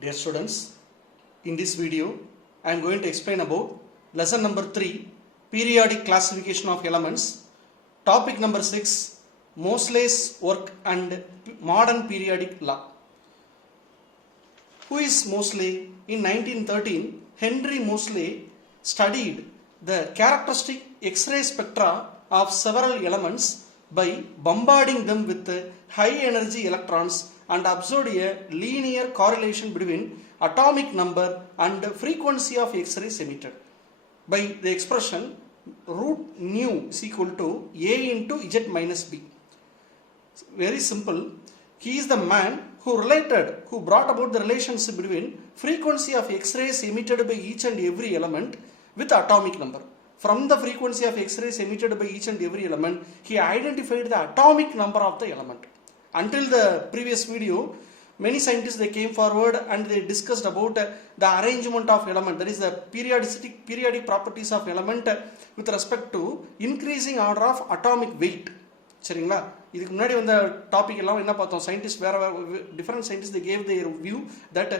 Dear students, in this video I am going to explain about lesson number 3, periodic classification of elements, topic number 6, Moseley's work and modern periodic law. Who is Moseley? In 1913, Henry Moseley studied the characteristic X-ray spectra of several elements by bombarding them with high energy electrons and observed a linear correlation between atomic number and frequency of X-rays emitted by the expression root nu is equal to A into Z minus B. Very simple. He is the man who brought about the relationship between frequency of X-rays emitted by each and every element with atomic number. From the frequency of X-rays emitted by each and every element, he identified the atomic number of the element. Until the previous video, many scientists they came forward and they discussed about the arrangement of element, that is the periodic properties of element with respect to increasing order of atomic weight. சரிங்களா, இதுக்கு முன்னாடி வந்த topic எல்லாம் என்ன பார்த்தோம், scientist வேற different scientists they gave their view that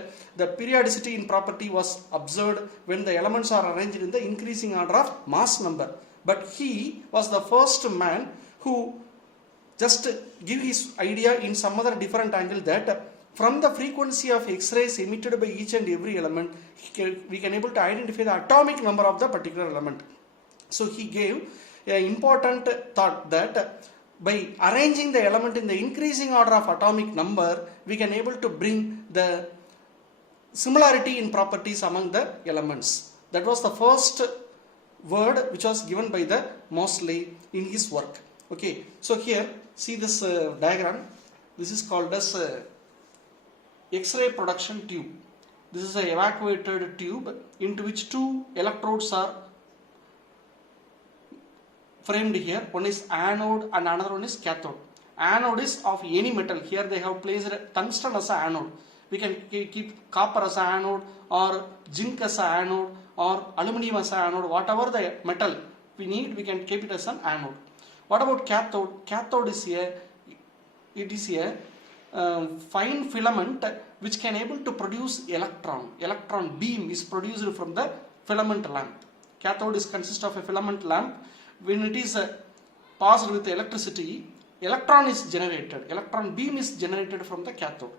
the periodicity in property was observed when the elements are arranged in the increasing order of mass number, but he was the first man who just give his idea in some other different angle that from the frequency of X-rays emitted by each and every element we can able to identify the atomic number of the particular element. So he gave an important thought that by arranging the element in the increasing order of atomic number, we can able to bring the similarity in properties among the elements. That was the first word which was given by the Moseley in his work. Okay, so here see this diagram. This is called as X-ray production tube. This is an evacuated tube into which two electrodes are framed here. One is anode and another one is cathode. Anode is of any metal. Here they have placed tungsten as an anode. We can keep copper as an anode or zinc as an anode or aluminum as an anode. Whatever the metal we need, we can keep it as an anode. What about cathode? Cathode is a fine filament which can able to produce electron. Electron beam is produced from the filament lamp. Cathode is consist of a filament lamp. When it is passed with electricity, electron is generated. Electron beam is generated from the cathode.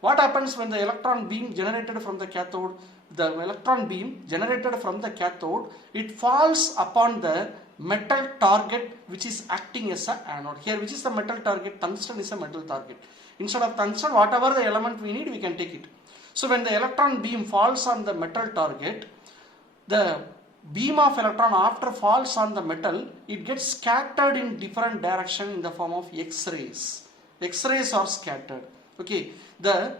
What happens when the electron beam generated from the cathode? The electron beam generated from the cathode, it falls upon the metal target which is acting as an anode. Here which is the metal target? Tungsten is a metal target. Instead of tungsten, whatever the element we need, we can take it. So when the electron beam falls on the metal target, the beam of electron after falls on the metal, it gets scattered in different direction in the form of X-rays. X-rays are scattered. Okay, the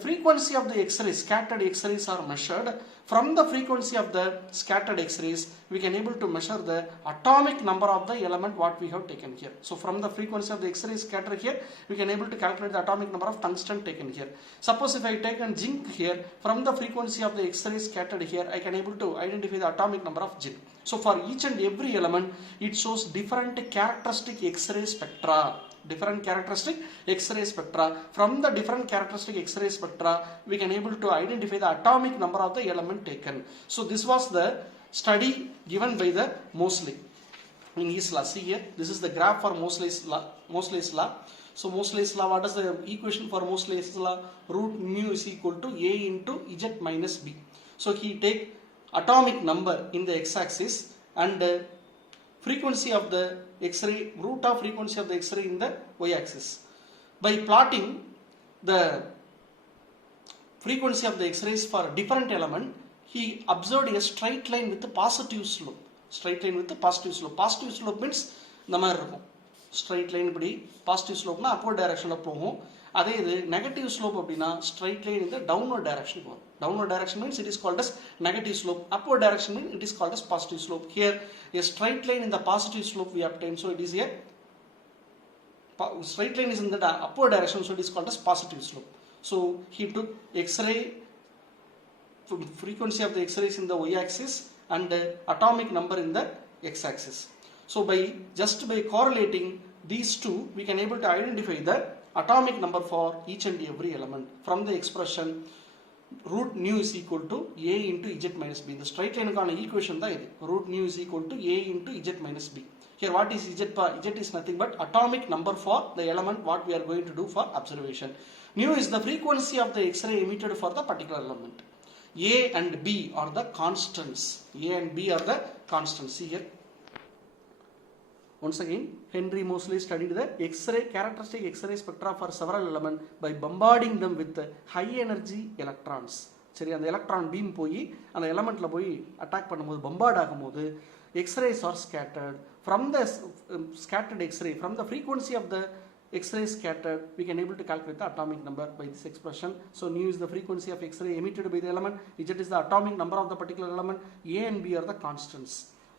frequency of the X-rays, scattered X-rays are measured. From the frequency of the scattered X-rays, we can able to measure the atomic number of the element what we have taken here. So from the frequency of the X-rays scattered here, we can able to calculate the atomic number of tungsten taken here. Suppose if I take a zinc here, from the frequency of the X-rays scattered here, I can able to identify the atomic number of zinc. So for each and every element, it shows different characteristic X-ray spectra. Different characteristic X-ray spectra. From the different characteristic X-ray spectra, we can able to identify the atomic number of the element taken. So this was the study given by the Moseley in his law. See here, this is the graph for Moseley's law. So Moseley's law, what is the equation for Moseley's law? Root mu is equal to A into Z minus B. So he take atomic number in the x-axis and frequency of the X-ray, root of frequency of the X-ray in the y-axis. By plotting the frequency of the X-rays for different element, he observed a straight line with a positive slope. Straight line with a positive slope. Positive slope means the மாதிரி இருக்கும். Straight line இப்படி positive slope na upward direction ல போகும். அதே இது negative slope அப்படினா straight line in the downward direction போகும். Downward direction means it is called as negative slope. Upward direction means it is called as positive slope. Here a straight line in the positive slope we obtain. So it is a straight line is in the upward direction, so it is called as positive slope. So he took X-ray frequency of the X-rays in the y-axis and atomic number in the x-axis. So by correlating these two, we can able to identify the atomic number for each and every element from the expression root nu is equal to a into z minus b. The straight line கான equation தான் இது. Root nu is equal to a into z minus b. Here what is z? Z is nothing but atomic number for the element what we are going to do for observation. Nu is the frequency of the X-ray emitted for the particular element. A and B are the constants. A and B are the constants. See here. Once again, Henry Moseley studied the X-ray characteristic X-ray spectra for several elements by bombarding them with high energy electrons. சரி, அந்த electron beam போய் அந்த எலமெண்ட்ல போய் attack பண்ணும்போது bombard ஆகும்போது X-rays are scattered from the scattered X-ray from the frequency of the X-ray scattered. We can able to calculate the atomic number by this expression. So nu is the frequency of X-ray emitted by the element. Z is the atomic number of the particular element. A and B are the constants.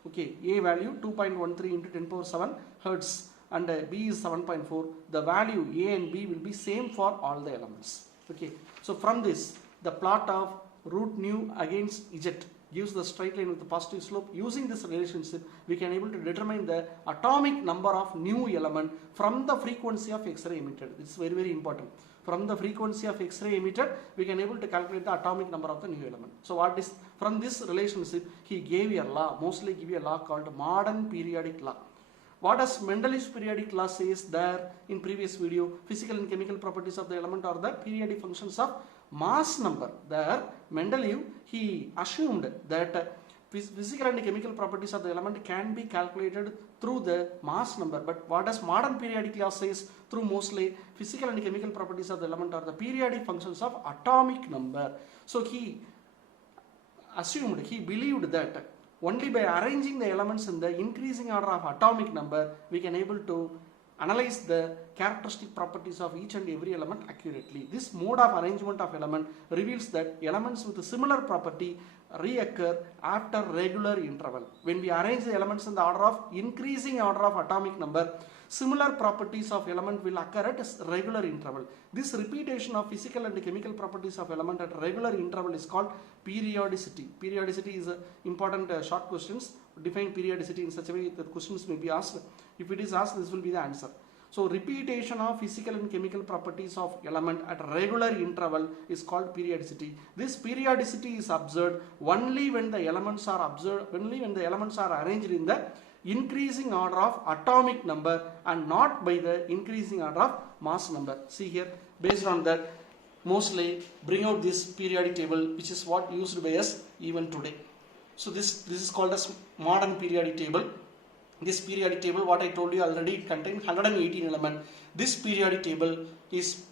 Okay, A value 2.13 into 10 power 7 hertz and B is 7.4. The value A and B will be same for all the elements. Okay, so from this the plot of root nu against Z gives the straight line with the positive slope. Using this relationship we can able to determine the atomic number of new element from the frequency of X-ray emitted. This is very important. From the frequency of X-ray emitted we can able to calculate the atomic number of the new element. So what is from this relationship he gave a law, mostly give a law called modern periodic law. What does Mendeleev's periodic law says there in previous video? Physical and chemical properties of the element are the periodic functions of mass number. There Mendeleev he assumed that physical and chemical properties of the element can be calculated through the mass number. But what does modern periodic law says? Through mostly physical and chemical properties of the element are the periodic functions of atomic number. So he assumed, he believed that only by arranging the elements in the increasing order of atomic number we can able to analyze the characteristic properties of each and every element accurately. This mode of arrangement of element reveals that elements with a similar property reoccur after regular interval. When we arrange the elements in the order of increasing order of atomic number, similar properties of element will occur at a regular interval. This repetition of physical and chemical properties of element at regular interval is called periodicity. Periodicity is important short questions. Define periodicity in such a way that questions may be asked. If it is asked, this will be the answer. So repetition of physical and chemical properties of element at regular interval is called periodicity. This periodicity is observed only when the elements are arranged in the increasing order of atomic number and not by the increasing order of mass number. See here, based on that mostly bring out this periodic table, which is what used by us even today. So this is called as modern periodic table. This periodic table, what I told you already, it contains 118 elements. This periodic table is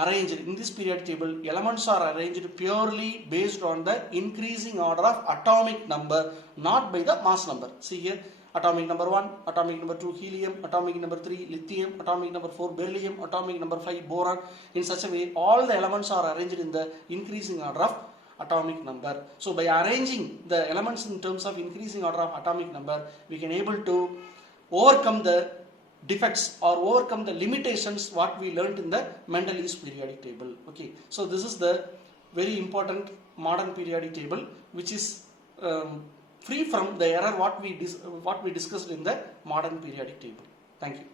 arranged. In this periodic table, elements are arranged purely based on the increasing order of atomic number, not by the mass number. See here, atomic number 1, atomic number 2 helium, atomic number 3 lithium, atomic number 4 beryllium, atomic number 5 boron. In such a way, all the elements are arranged in the increasing order of atomic number. So by arranging the elements in terms of increasing order of atomic number, we can able to overcome the defects or overcome the limitations what we learnt in the Mendeleev's periodic table. Okay, so this is the very important modern periodic table, which is free from the error what we discussed in the modern periodic table. Thank you.